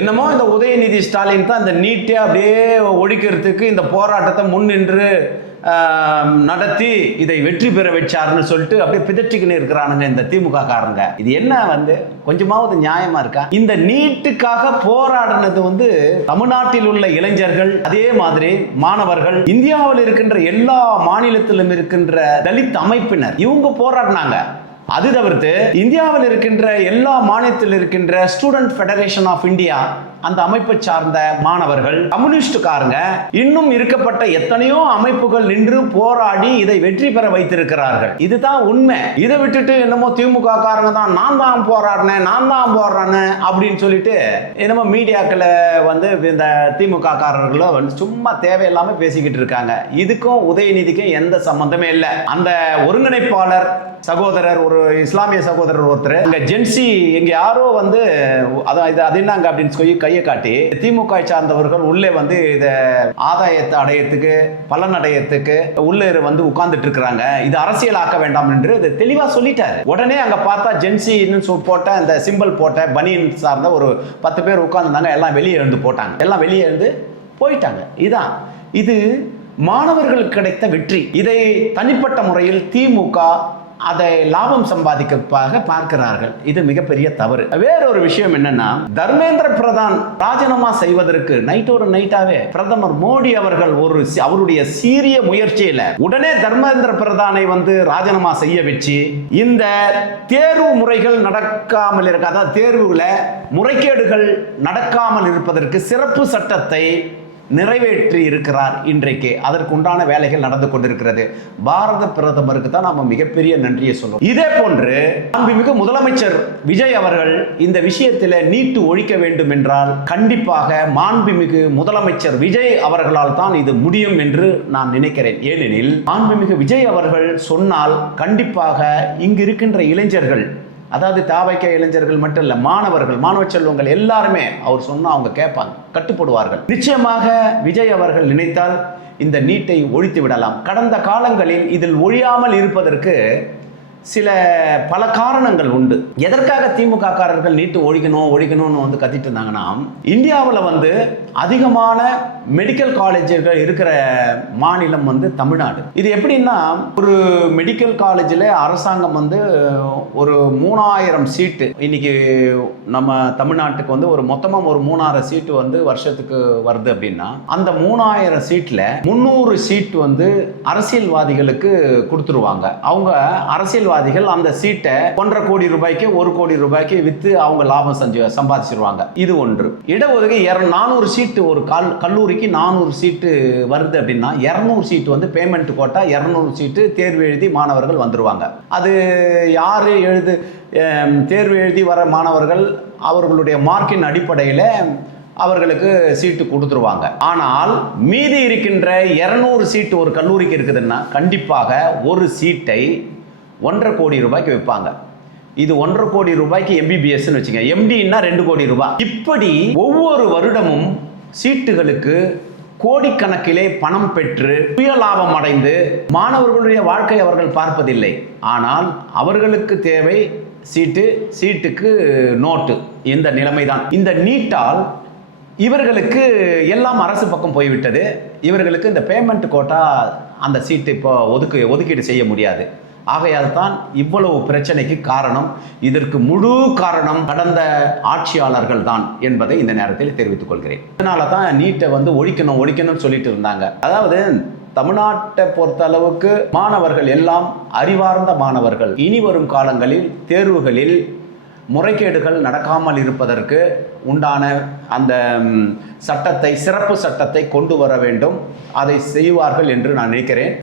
என்னமோ இந்த உதயநிதி ஸ்டாலின் தான் இந்த நீட்டை அப்படியே ஒழிக்கிறதுக்கு இந்த போராட்டத்தை முன்னின்று நடத்தி இதை வெற்றி பெற வச்சாருன்னு சொல்லிட்டு அப்படியே பிதற்றிக்கின்னு இருக்கிறானுங்க இந்த திமுக காரங்க. இது என்ன கொஞ்சமாவது நியாயமா இருக்கா? இந்த நீட்டுக்காக போராடினது தமிழ்நாட்டில் உள்ள இளைஞர்கள், அதே மாதிரி மாணவர்கள், இந்தியாவில் இருக்கின்ற எல்லா மாநிலத்திலும் இருக்கின்ற தலித் அமைப்பினர் இவங்க போராடினாங்க. அது தவிர்த்து இந்தியாவில் இருக்கின்ற எல்லா மாநிலத்தில் இருக்கின்ற ஸ்டூடெண்ட் ஃபெடரேஷன் ஆஃப் இந்தியா அந்த அமைப்பை சார்ந்த மாணவர்கள், கம்யூனிஸ்டுக்காரங்க, இன்னும் இருக்கப்பட்ட எத்தனையோ அமைப்புகள் நின்று போராடி இதை வெற்றி பெற வைத்திருக்கிறார்கள். இதுதான் உண்மை. இதை விட்டுட்டு என்னமோ திமுக காரங்க தான் நான் தான் போராடினேன் அப்படின்னு சொல்லிட்டு என்னமோ மீடியாக்களை இந்த திமுக காரர்களும் சும்மா தேவையில்லாம பேசிக்கிட்டு இருக்காங்க. இதுக்கும் உதயநிதிக்கும் எந்த சம்பந்தமே இல்லை. அந்த ஒருங்கிணைப்பாளர் சகோதரர், ஒரு இஸ்லாமிய சகோதரர் ஒருத்தர் இங்க ஜென்சி எங்க யாரோ அது என்னங்க அப்படின்னு சொல்லி கையை காட்டி திமுக சார்ந்தவர்கள் உள்ளே இத ஆதாயத்தை அடையத்துக்கு, பலன் அடையத்துக்கு உள்ளே உட்கார்ந்துட்டு இருக்கிறாங்க. இது அரசியல் ஆக்க வேண்டாம் என்று தெளிவா சொல்லிட்டாரு. உடனே அங்க பார்த்தா ஜென்சி போட்ட அந்த சிம்பிள் போட்ட பனியன் சார்ந்த ஒரு 10 பேர் உட்கார்ந்துருந்தாங்க. எல்லாம் வெளியே எழுந்து போட்டாங்க. எல்லாம் வெளியே எழுந்து போயிட்டாங்க. இது மாணவர்களுக்கு கிடைத்த வெற்றி. இதை தனிப்பட்ட முறையில் திமுக அதை லாபம் சம்பாதிக்க பார்க்கிறார்கள். இது மிகப்பெரிய தவறு. வேறொரு விஷயம் என்னன்னா, தர்மேந்திர பிரதான் ராஜினாமா செய்வதற்கு நைட்டோடு நைட்டாவே பிரதமர் மோடி அவர்கள் அவருடைய சீரிய முயற்சியில உடனே தர்மேந்திர பிரதானை ராஜினாமா செய்ய வச்சு இந்த தேர்வு முறைகள் நடக்காமல் இருக்க, அதாவது தேர்வுல முறைகேடுகள் நடக்காமல் இருப்பதற்கு சிறப்பு சட்டத்தை நிறைவேற்றி இருக்கிறார். இன்றைக்கு அதற்குண்டான வேலைகள் நடந்து கொண்டிருக்கிறது. பாரத பிரதமருக்கு தான் நாம மிகப்பெரிய நன்றியை சொல்லுவோம். இதே போன்று மாண்புமிகு முதலமைச்சர் விஜய் அவர்கள் இந்த விஷயத்தில் நீட்டு ஒழிக்க வேண்டும் என்றால் கண்டிப்பாக மாண்புமிகு முதலமைச்சர் விஜய் அவர்களால் தான் இது முடியும் என்று நான் நினைக்கிறேன். ஏனெனில் மாண்புமிகு விஜய் அவர்கள் சொன்னால் கண்டிப்பாக இங்கு இருக்கின்ற இளைஞர்கள், அதாவது தாவைக்க இளைஞர்கள் மட்டும் இல்ல, மாணவர்கள், மாணவ செல்வங்கள் எல்லாருமே அவர் சொன்னா அவங்க கேட்பாங்க, கட்டுப்படுவார்கள். நிச்சயமாக விஜய் அவர்கள் நினைத்தால் இந்த நீட்டை ஒழித்து விடலாம். கடந்த காலங்களில் இதில் ஒழியாமல் இருப்பதற்கு பல காரணங்கள் உண்டு. எதற்காக திமுக காரர்கள் நீட்டு ஒழிக்கணும்னு கத்திட்டு இருந்தாங்கன்னா, இந்தியாவில் அதிகமான மெடிக்கல் காலேஜர்கள் இருக்கிற மாநிலம் தமிழ்நாடு. இது எப்படின்னா, ஒரு மெடிக்கல் காலேஜில் அரசாங்கம் ஒரு 3000 சீட்டு, இன்னைக்கு நம்ம தமிழ்நாட்டுக்கு ஒரு மொத்தமாக ஒரு 3000 சீட்டு வருஷத்துக்கு வருது அப்படின்னா, அந்த 3000 சீட்டில் 300 சீட் அரசியல்வாதிகளுக்கு கொடுத்துருவாங்க. அவங்க அரசியல்வாதிகள் அந்த சீட்டை 1.5 கோடி ரூபாய்க்கு 1 கோடி ரூபாய்க்கு வித்து அவங்க லாபம் சம்பாதிச்சிருவாங்க. இது ஒன்று. இடஒதுக்கீடு 400 சீட்டு, ஒரு கல்லூரிக்கு 400 சீட்டு வருது அப்படின்னா 200 சீட்டு பேமெண்ட் கோட்டா, 200 சீட்டு தேர்வு எழுதி மாணவர்கள் வந்துருவாங்க. அது யாரு தேர்வு எழுதி வர மாணவர்கள் அவர்களுடைய மார்க்கின் அடிப்படையில் அவர்களுக்கு சீட்டு கொடுத்துருவாங்க. ஆனால் மீதி இருக்கின்ற 200 சீட்டு ஒரு கல்லூரிக்கு இருக்குதுன்னா கண்டிப்பாக ஒரு சீட்டை 1.5 கோடி ரூபாய்க்கு வைப்பாங்க. இது 1.5 கோடி ரூபாய்க்கு MBBS வச்சுங்க, MDன்னா 2 கோடி ரூபாய். இப்படி ஒவ்வொரு வருடமும் சீட்டுகளுக்கு கோடிக்கணக்கிலே பணம் பெற்று சுய லாபம் அடைந்து மாணவர்களுடைய வாழ்க்கை அவர்கள் பார்ப்பதில்லை. ஆனால் அவர்களுக்கு தேவை சீட்டுக்கு நோட்டு. இந்த நிலைமைதான். இந்த நீட்டால் இவர்களுக்கு எல்லாம் அரசு பக்கம் போய்விட்டது. இவர்களுக்கு இந்த பேமெண்ட் கோட்டா அந்த சீட்டு இப்போ ஒதுக்கீடு செய்ய முடியாது. ஆகையால் தான் இவ்வளவு பிரச்சனைக்கு காரணம். இதற்கு முழு காரணம் கடந்த ஆட்சியாளர்கள் தான் என்பதை இந்த நேரத்தில் தெரிவித்துக் கொள்கிறேன். இதனால தான் நீட்டை ஒழிக்கணும்னு சொல்லிட்டு இருந்தாங்க. அதாவது தமிழ்நாட்டை பொறுத்த அளவுக்கு மாணவர்கள் எல்லாம் அறிவார்ந்த மாணவர்கள். இனி வரும் காலங்களில் தேர்வுகளில் முறைகேடுகள் நடக்காமல் இருப்பதற்கு உண்டான அந்த சிறப்பு சட்டத்தை கொண்டு வர வேண்டும். அதை செய்வார்கள் என்று நான் நினைக்கிறேன்.